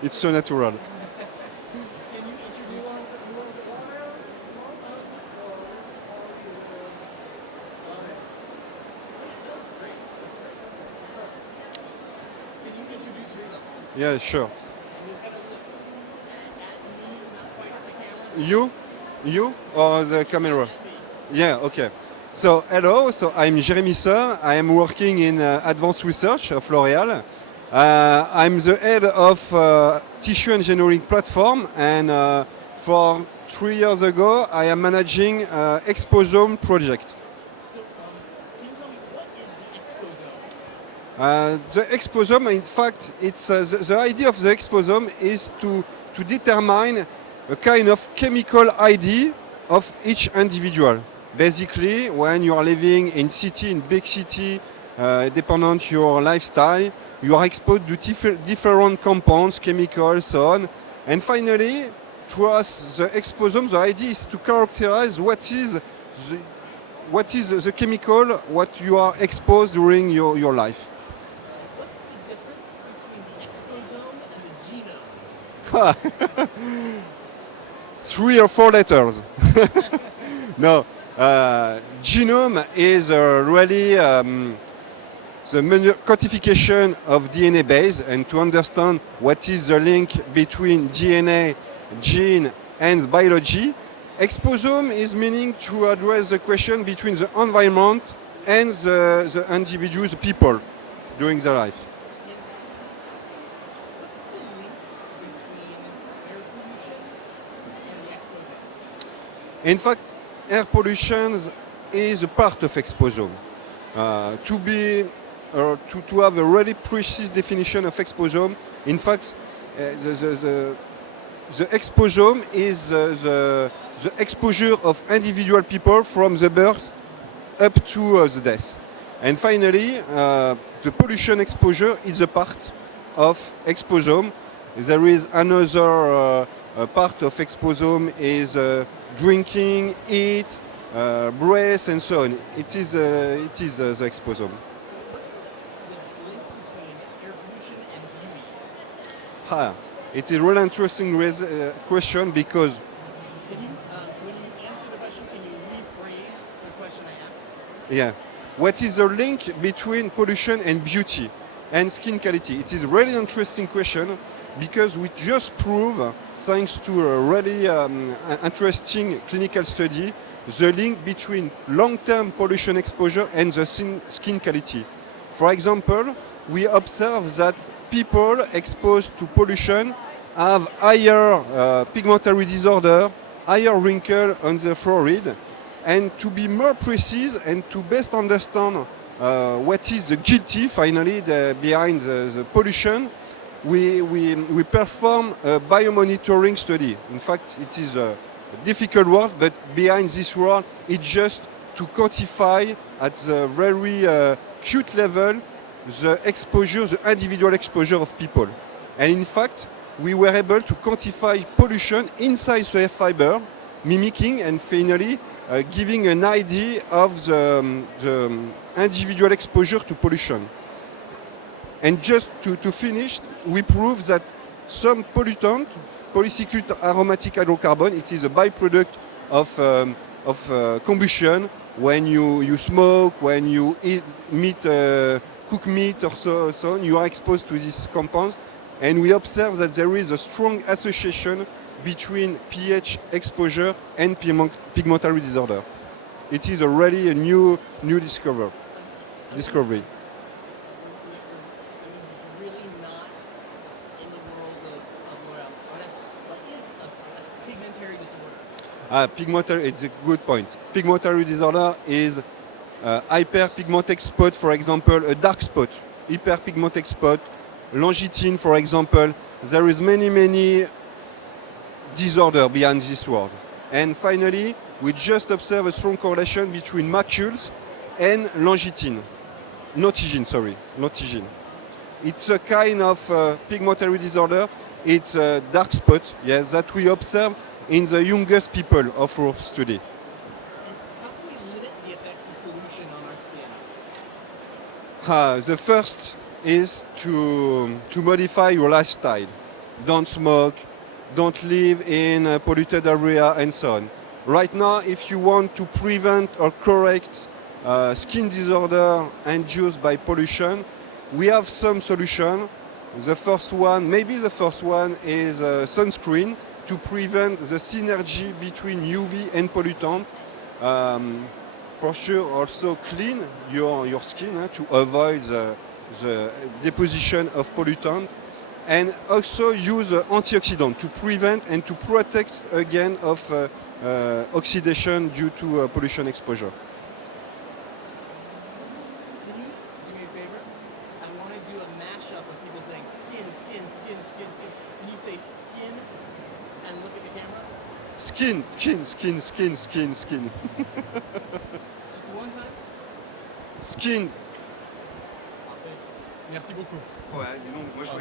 It's so natural. Can you introduce? No, that's great. That's great. Can you introduce yourself, please? Yeah, sure. And you'll kind of look at me, not quite at the camera. You? You or the camera? At me. Yeah, okay. So, hello, so I'm Jérémy Seur. I am working in advanced research of L'Oréal. I'm the head of tissue engineering platform, and for 3 years ago, I am managing Exposome project. So, can you tell me what is the exposome? The exposome, in fact, it's the idea of the exposome is to determine a kind of chemical ID of each individual. Basically, when you are living in city, in big city, dependent your lifestyle, you are exposed to different compounds, chemicals, so on. And finally, to us, the exposome, the idea is to characterize what is the chemical what you are exposed during your life. And what's the difference between the exposome and the genome? 3 or 4 letters. No, genome is really the codification of DNA base, and to understand what is the link between DNA, gene, and biology. Exposome is meaning to address the question between the environment and the individuals, people, during their life. And what's the link between air pollution and the exposome? In fact, air pollution is a part of exposome. To have a really precise definition of exposome, in fact, the exposome is the exposure of individual people from the birth up to the death. And finally, the pollution exposure is a part of exposome. There is another part of exposome is drinking, eat, breath, and so on. It is the exposome. What's the link between air pollution and beauty? It's a really interesting question because Can you, when you answer the question, can you rephrase the question I asked? yeah, what is the link between pollution and beauty and skin quality? It is a really interesting question because we just prove, thanks to a really interesting clinical study, the link between long-term pollution exposure and the skin quality. For example, we observe that people exposed to pollution have higher pigmentary disorder, higher wrinkle on the forehead. And to be more precise and to best understand what is the guilty finally behind the pollution, we perform a biomonitoring study. In fact, it is a difficult word, but behind this word, it's just to quantify at the very acute level the exposure, the individual exposure of people. And in fact, we were able to quantify pollution inside the hair fiber, mimicking and finally giving an idea of the individual exposure to pollution. And just to finish, we prove that some pollutant, polycyclic aromatic hydrocarbon, it is a byproduct of combustion. When you smoke, when you eat meat, cook meat or so on, you are exposed to these compounds. And we observe that there is a strong association between pH exposure and pigmentary disorder. It is already a new discovery. For someone who's really not in the world of L'Oréal, what is a pigmentary disorder? Pigmentary, it's a good point. Pigmentary disorder is hyperpigmentic spot, for example, a dark spot, hyperpigmentic spot, longitine, for example. There is many disorder behind this word. And finally, we just observe a strong correlation between macules and longitine. Notigine. It's a kind of pigmentary disorder. It's a dark spot, yes, that we observe in the youngest people of our study. And how can we limit the effects of pollution on our skin? The first is to modify your lifestyle. don't smoke, don't live in a polluted area, and so on. Right now, if you want to prevent or correct skin disorder induced by pollution, we have some solution. The first one, maybe the first one, is sunscreen to prevent the synergy between UV and pollutant. For sure, also clean your skin to avoid the deposition of pollutant, and also use antioxidant to prevent and to protect again of oxidation due to pollution exposure. Can you do me a favor? I want to do a mashup of people saying skin, skin, skin, skin. Can you say skin and look at the camera? Skin, skin, skin, skin, skin, skin. Just one time? Skin. Parfait. Merci beaucoup. Ouais, dis donc, moi je